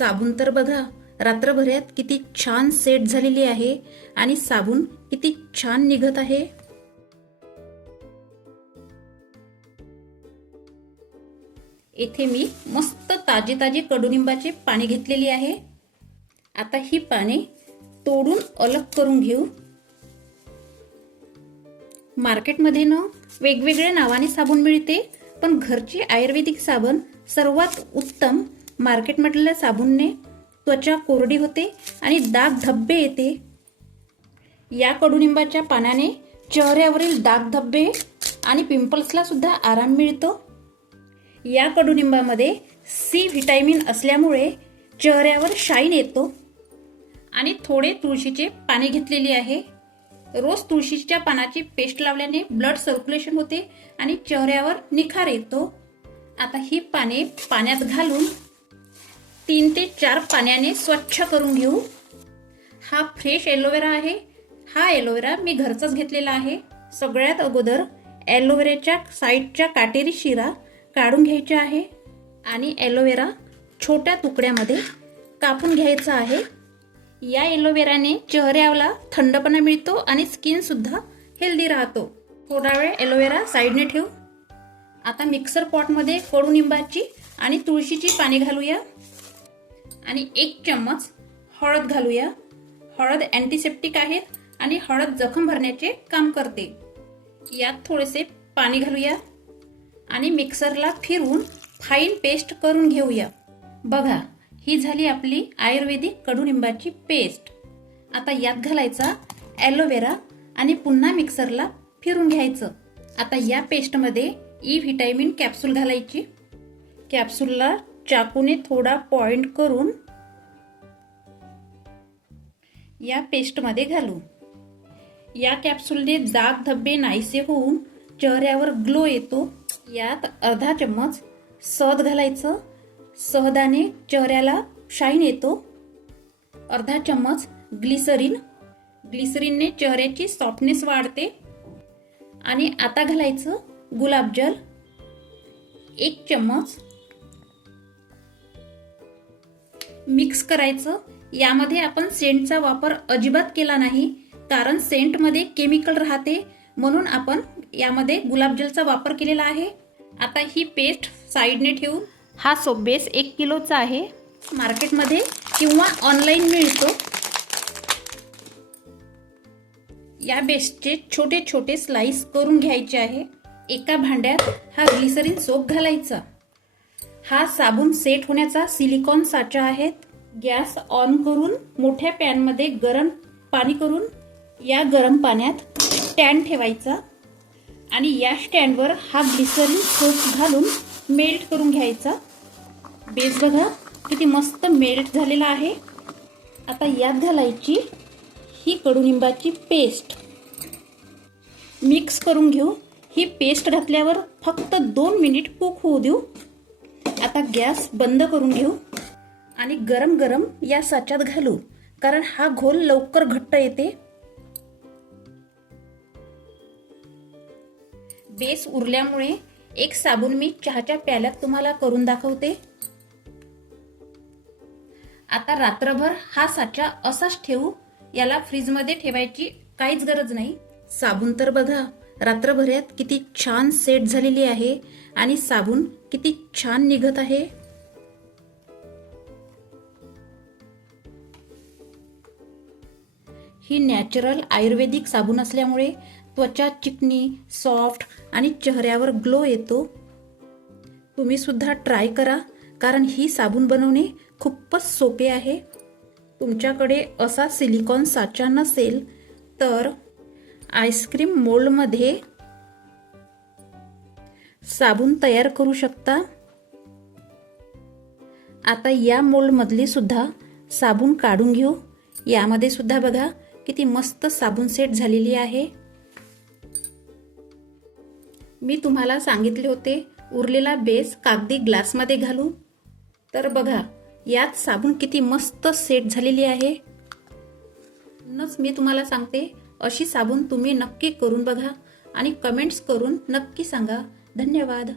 साबून तर बघा रात्रभरात किती छान सेट झालेली आहे आणि साबून किती छान निघत आहे। येथे मी मस्त ताजे ताजे कडुनिंबाचे पाने घेतलेली आहे। आता ही पाने तोडून अलग करून घेऊ। मार्केटमध्ये ना वेगवेगळ्या नावाने साबण मिळते, पण घरची आयुर्वेदिक साबण सर्वात उत्तम। मार्केटमधल्या साबणाने त्वचा कोरडी होते आणि डाग धब्बे येते। या कडुनिंबाच्या पानाने चेहऱ्यावरील डाग धब्बे आणि पिंपल्सला सुद्धा आराम मिळतो। या कडुनिंबामध्ये सी व्हिटॅमिन असल्यामुळे चेहऱ्यावर शाईन येतो। आणि थोडे तुळशीचे पाने घेतलेली आहे। रोज तुळशीच्या पानाची पेस्ट लावल्याने ब्लड सर्क्युलेशन होते आणि चेहऱ्यावर निखार येतो। आता ही पाने पाण्यात घालून 3 ते 4 पाण्याने स्वच्छ करून घेऊ। हा फ्रेश एलोवेरा आहे। हा एलोवेरा मी घरचाच घेतलेला आहे। सगळ्यात अगोदर एलोवेराच्या साइडच्या काटेरी शिरा काढून घ्यायच्या आहे आणि एलोवेरा छोट्या तुकड्यामध्ये कापून घ्यायचा आहे। या एलोवेराने चेहऱ्याला थंडपणा मिळतो आणि स्किन सुद्धा हेल्दी राहतो। थोडा वेळ एलोवेरा साइडने ठेवू। आता मिक्सर पॉट मध्ये कडुनिंबाची आणि तुळशीची पाने घालूया आणि 1 चम्मच हळद घालूया। हळद अँटीसेप्टिक आहे आणि हळद जखम भरण्याचे काम करते। यात थोडेसे पाणी घालूया आणि मिक्सरला फिरवून फाईन पेस्ट करून घेऊया। बघा ही झाली आपली आयुर्वेदिक कडुनिंबाची पेस्ट। आता यात घालायचा एलोवेरा आणि पुन्हा मिक्सरला फिरून घ्यायचं। आता या पेस्ट मध्ये ई व्हिटॅमिन कॅप्सूल घालायची। कॅप्सूलला चाकूने थोडा पॉइंट करून या पेस्ट मध्ये घालू। या कॅप्सूलने डाग धब्बे नाहीसे होऊन चेहऱ्यावर ग्लो येतो। यात अर्धा चम्मच शहद घालायचं। शहदाने चेहऱ्याला शाईन येतो। अर्धा चम्मच ग्लिसरीन। ग्लिसरीनने चेहऱ्याची सॉफ्टनेस वाढते। आणि आता घालायचं गुलाबजल 1 चम्मच। मिक्स करायचं। यामध्ये आपण सेंटचा वापर अजिबात केला नाही, कारण सेंटमध्ये केमिकल राहते, म्हणून आपण यामध्ये गुलाबजलचा वापर केलेला आहे। आता ही पेस्ट साइडने ठेवून हा सोप बेस 1 किलोचा आहे। मार्केटमध्ये किंवा ऑनलाइन मिळतो। या बेसचे छोटे छोटे स्लाइस करून घ्यायचे आहे। एका भांड्यात हा ग्लिसरीन सोप घालायचा। हा साबण सेट होण्याचा सिलिकॉन साचा आहे। गॅस ऑन करून मोठ्या पॅन मध्ये गरम पाणी करून या गरम पाण्यात स्टँड ठेवायचा आणि या स्टँडवर हा ग्लिसरीन सोप घालून मेल्ट करून घ्यायचा। बेस बघा किती मस्त मेल्ट झालेला आहे। आता यात घालायची ही कडुनिंबाची पेस्ट। मिक्स करून घेऊ। ही पेस्ट घातल्यावर फक्त 2 मिनिट कुक होऊ देऊ। आता गॅस बंद करून घेऊ आणि गरम गरम या साच्यात घालू, कारण हा घोल लवकर घट्ट येते। बेस उरल्यामुळे एक साबण मी चहाच्या प्याल्यात तुम्हाला करून दाखवते। आता रात्रभर हा साचा असाच ठेवू। याला फ्रीज मध्ये ठेवायची काहीच गरज नाही। साबण तर बघा रात्रभरात किती छान सेट झालेली आहे आणि साबण किती छान निघत आहे। ही नॅचरल आयुर्वेदिक साबण असल्यामुळे त्वचा चिकनी, सॉफ्ट आणि चेहऱ्यावर ग्लो येतो। तुम्ही सुद्धा ट्राय करा, कारण ही साबण बनवणे खूपच सोपे आहे। तुमच्याकडे असा सिलिकॉन साचा नसेल तर आईस्क्रीम मोल्ड मध्ये साबण तयार करू शकता। आता या मोल्ड मधली सुद्धा साबण काढून घेऊ। यामध्ये सुद्धा बघा किती मस्त साबण सेट झालेली आहे। मी तुम्हाला सांगितले होते उरलेला बेस कागदी ग्लास मध्ये घालू, तर बघा यात साबण किती मस्त सेट झालेली आहे। मी तुम्हाला सांगते अशी साबण तुम्ही नक्की करून बघा आणि कमेंट्स करून नक्की सांगा। धन्यवाद।